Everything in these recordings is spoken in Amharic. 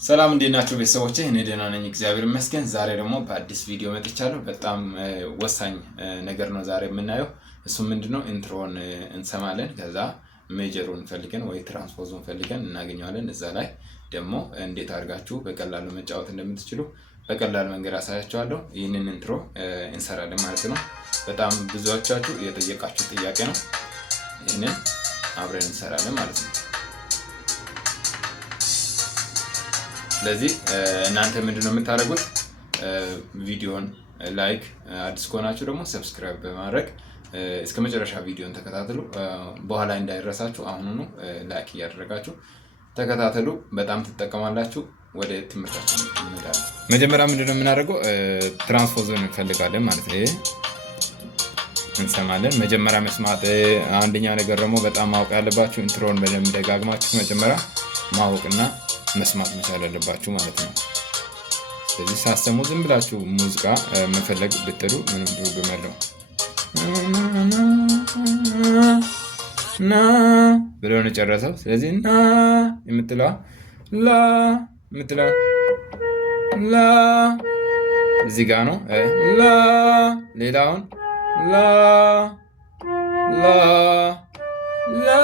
ሰላም እንዴት ናችሁ ቤተሰቦቼ? እኔ ደህና ነኝ እግዚአብሔር ይመስገን። ዛሬ ደግሞ በአዲስ ቪዲዮ መጥቻለሁ። በጣም ወሳኝ ነገር ነው ዛሬ የምናየው። እሱ ምንድነው? ኢንትሮን እንሰማለን። ከዛ ሜጀሩን ፈልገን ወይ ትራንስፖዙን ፈልገን እናገኘዋለን። እዛ ላይ ደግሞ እንዴት አድርጋችሁ በቀላሉ መጫወት እንደምትችሉ በቀላል መንገድ አሳያችኋለሁ። ይህንን ኢንትሮ እንሰራለን ማለት ነው። በጣም ብዙዎቻችሁ የጠየቃችሁ ጥያቄ ነው። ይህንን አብረን እንሰራለን ማለት ነው። ስለዚህ እናንተ ምንድነው የምታደርጉት? ቪዲዮን ላይክ፣ አዲስ ከሆናችሁ ደግሞ ሰብስክራይብ በማድረግ እስከ መጨረሻ ቪዲዮን ተከታተሉ። በኋላ እንዳይረሳችሁ አሁኑኑ ላይክ እያደረጋችሁ ተከታተሉ። በጣም ትጠቀማላችሁ። ወደ ትምህርታችን እንሄዳለን። መጀመሪያ ምንድነው የምናደርገው? ትራንስፖዝን እንፈልጋለን ማለት ነው። እንሰማለን። መጀመሪያ መስማት አንደኛው ነገር ደግሞ በጣም ማወቅ ያለባችሁ ኢንትሮን በደንብ ደጋግማችሁ መጀመሪያ ማወቅና መስማት መቻል አለባችሁ ማለት ነው። ስለዚህ ሳሰሙ ዝም ብላችሁ ሙዚቃ መፈለግ ብትሉ ምንም ትርጉም የለውም። ና ብለው ነው ጨረሰው። ስለዚህ ና የምትለዋ ላ የምትለዋ ላ እዚህ ጋ ነው ላ። ሌላውን ላ ላ ላ።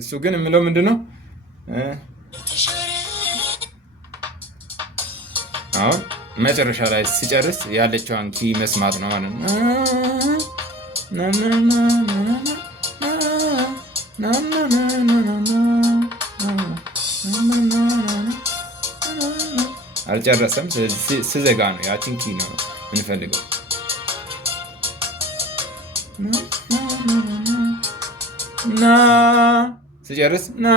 እሱ ግን የምለው ምንድን ነው? አሁን መጨረሻ ላይ ሲጨርስ ያለችዋን ኪ መስማት ነው ማለት ነው። አልጨረሰም። ስዘጋ ነው ያችን ኪ ነው የምንፈልገው። ና ሲጨርስ ና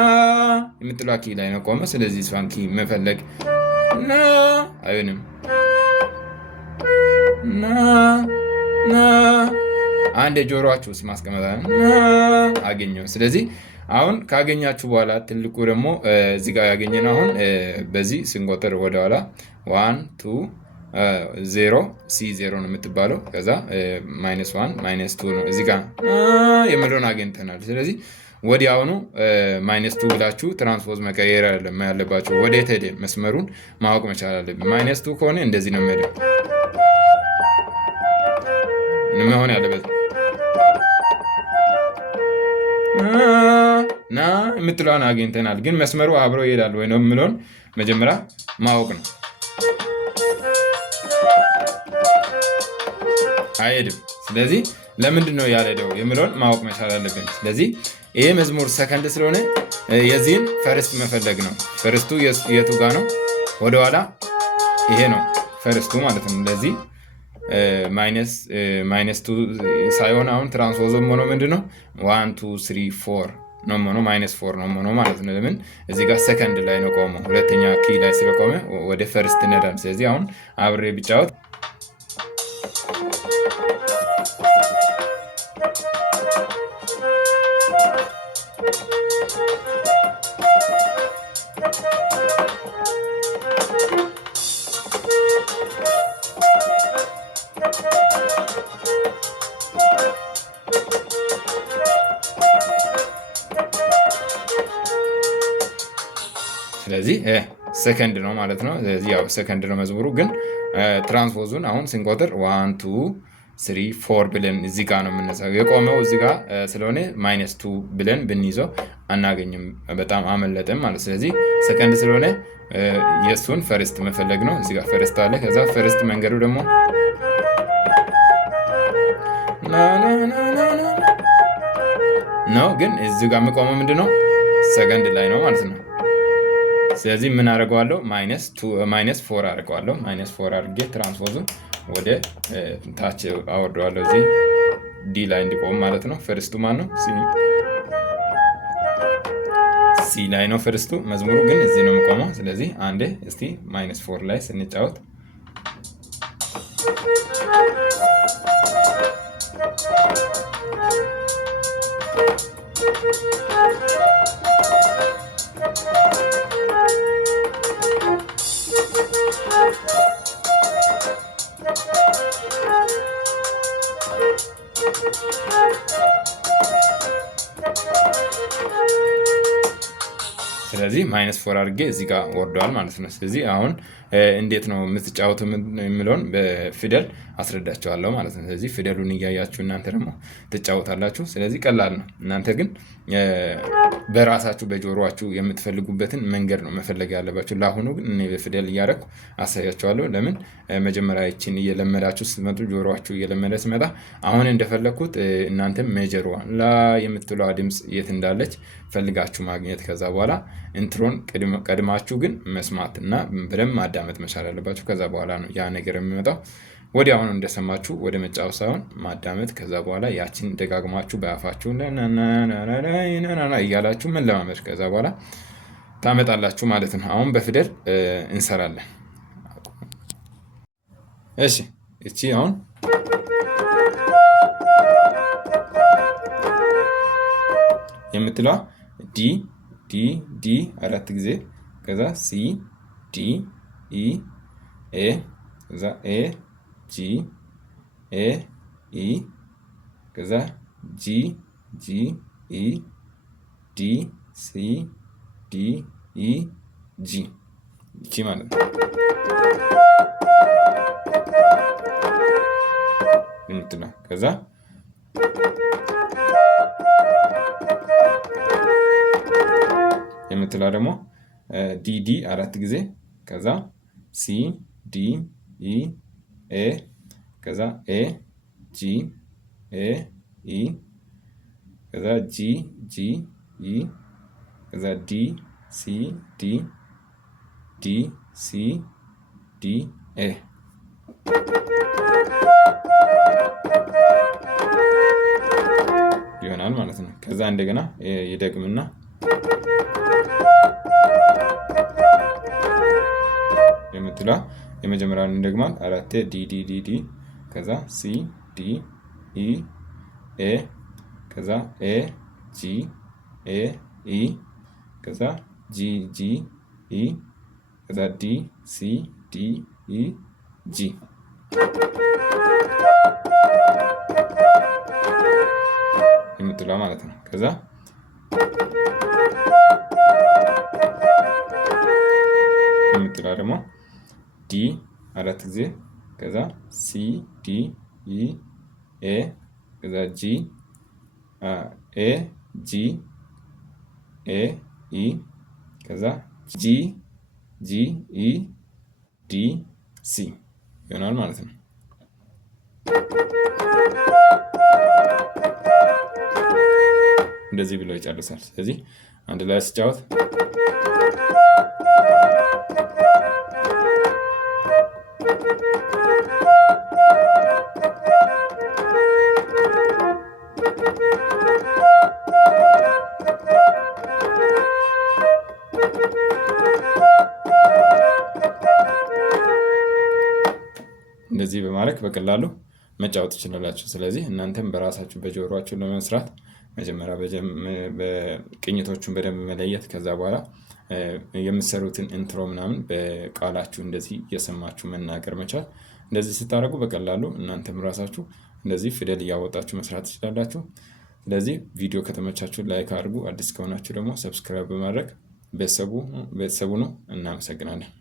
የምትለዋ ኪ ላይ ነው ቆመ። ስለዚህ እሷን ኪ መፈለግ ና አይሆንም። ና ና አንድ ጆሮአችሁ ውስጥ ማስቀመጥ ና አገኘው። ስለዚህ አሁን ካገኛችሁ በኋላ ትልቁ ደግሞ እዚህ ጋር ያገኘነው አሁን በዚህ ስንቆጥር ወደኋላ 1 2 0 C0 ነው የምትባለው። ከዛ -1 -2 ነው እዚህ ጋር የምለውን አገኝተናል። ስለዚህ ወዲያውኑ -2 ብላችሁ ትራንስፖዝ መቀየር ያለባችሁ። ወዴት ሄደ መስመሩን ማወቅ መቻል አለብን። -2 ከሆነ እንደዚህ ነው የሚሄደው መሆን ያለበት። ና የምትለዋን አግኝተናል፣ ግን መስመሩ አብሮ ይሄዳል ወይ ነው የምለውን መጀመሪያ ማወቅ ነው። አይሄድም። ስለዚህ ለምንድን ነው ያልሄደው የምለውን ማወቅ መቻል አለብን። ስለዚህ ይሄ መዝሙር ሰከንድ ስለሆነ የዚህን ፈርስት መፈለግ ነው። ፈርስቱ የቱ ጋ ነው? ወደኋላ ይሄ ነው ፈርስቱ ማለት ነው። ለዚህ -2 ሳይሆን አሁን ትራንስፖዞም ሆኖ ምንድነው 1 2 3 4 ነው ሆኖ -4 ነው ሆኖ ማለት ነው። ለምን እዚህ ጋር ሰከንድ ላይ ነው ቆመው፣ ሁለተኛ ኪ ላይ ስለቆመ ወደ ፈርስት እንሄዳለን። ስለዚህ አሁን አብሬ ብጫወት ስለዚህ ሰከንድ ነው ማለት ነው። ስለዚህ ያው ሰከንድ ነው መዝሙሩ፣ ግን ትራንስፖዙን አሁን ስንቆጥር 1 2 3 4 ብለን እዚህ ጋር ነው የምንነሳው። የቆመው እዚህ ጋር ስለሆነ -2 ብለን ብንይዘው አናገኝም፣ በጣም አመለጠን ማለት። ስለዚህ ሰከንድ ስለሆነ የሱን ፈርስት መፈለግ ነው። እዚህ ጋር ፈርስት አለ። ከዛ ፈርስት መንገዱ ደግሞ ነው፣ ግን እዚህ ጋር የምቆመው ምንድነው ሰከንድ ላይ ነው ማለት ነው። ስለዚህ ምን አደርገዋለሁ? -4 አደርገዋለሁ። -4 አድርጌ ትራንስፖዙን ወደ ታች አወርደዋለሁ። እዚህ ዲ ላይ እንዲቆም ማለት ነው። ፈርስቱ ማን ነው? ሲ ላይ ነው ፈርስቱ። መዝሙሩ ግን እዚህ ነው የሚቆመው። ስለዚህ አንዴ እስቲ -4 ላይ ስንጫወት ስለዚህ ስለዚህ -4 አድርጌ እዚህ ጋር ወርደዋል ማለት ነው። ስለዚህ አሁን እንዴት ነው የምትጫወቱ የሚለውን በፊደል አስረዳቸዋለሁ ማለት ነው። ስለዚህ ፊደሉን እያያችሁ እናንተ ደግሞ ትጫወታላችሁ። ስለዚህ ቀላል ነው። እናንተ ግን በራሳችሁ በጆሮአችሁ የምትፈልጉበትን መንገድ ነው መፈለግ ያለባችሁ። ለአሁኑ ግን እኔ በፊደል እያደረኩ አሳያችኋለሁ። ለምን መጀመሪያ ይችን እየለመዳችሁ ስትመጡ ጆሮአችሁ እየለመደ ሲመጣ አሁን እንደፈለግኩት እናንተም ሜጀሯ ላ የምትለዋ ድምፅ የት እንዳለች ፈልጋችሁ ማግኘት፣ ከዛ በኋላ ኢንትሮን ቀድማችሁ ግን መስማት እና በደንብ ማዳመጥ መቻል አለባችሁ። ከዛ በኋላ ነው ያ ነገር የሚመጣው። ወዲያውኑ እንደሰማችሁ ወደ መጫወት ሳይሆን ማዳመጥ፣ ከዛ በኋላ ያችን ደጋግማችሁ በአፋችሁ እያላችሁ መለማመድ፣ ከዛ በኋላ ታመጣላችሁ ማለት ነው። አሁን በፊደል እንሰራለን። እሺ እቺ አሁን የምትለዋ ዲ ዲ ዲ 4 ጊዜ፣ ከዛ ሲ ዲ ኢ ኤ፣ ከዛ ኤ ጂ ኤ ኢ፣ ከዛ ጂ ጂ ኢ ዲ ሲ ዲ ኢ ጂ፣ ይቺ ማለት ነው የምትለዋ። ከዛ የምትለዋ ደግሞ ዲ ዲ 4 ጊዜ፣ ከዛ ሲ ዲ ኢ ኤ፣ ከዛ ኤ ጂ ኤ ኢ፣ ከዛ ጂ ጂ ኢ፣ ከዛ ዲ ሲ ዲ ዲ ሲ ዲ ኤ ይሆናል ማለት ነው። ከዛ እንደገና ይደግምና የምትለዋ የመጀመሪያውን እንደግማል። 4 ዲ ዲ ዲ ዲ፣ ከዛ ሲ ዲ ኢ ኤ፣ ከዛ ኤ ጂ ኤ ኢ፣ ከዛ ጂ ጂ ኢ፣ ከዛ ዲ ሲ ዲ ኢ ጂ የምትለዋ ማለት ነው። ከዛ የምትለዋ ደግሞ ዲ 4 ጊዜ፣ ከዛ ሲ ዲ ኢ ኤ፣ ከዛ ጂ ኤ ጂ ኤ ኢ፣ ከዛ ጂ ጂ ኢ ዲ ሲ ይሆናል ማለት ነው። እንደዚህ ብሎ ይጨርሳል። ስለዚህ አንድ ላይ ሲጫወት እንደዚህ በማድረግ በቀላሉ መጫወት ትችላላችሁ። ስለዚህ እናንተም በራሳችሁ በጆሮአችሁ ለመስራት መጀመሪያ በቅኝቶቹን በደንብ መለየት፣ ከዛ በኋላ የምትሰሩትን ኢንትሮ ምናምን በቃላችሁ እንደዚህ እየሰማችሁ መናገር መቻል። እንደዚህ ስታደርጉ በቀላሉ እናንተም ራሳችሁ እንደዚህ ፊደል እያወጣችሁ መስራት ትችላላችሁ። ስለዚህ ቪዲዮ ከተመቻችሁ ላይክ አድርጉ። አዲስ ከሆናችሁ ደግሞ ሰብስክራይብ በማድረግ ቤተሰቡ ነው። እናመሰግናለን።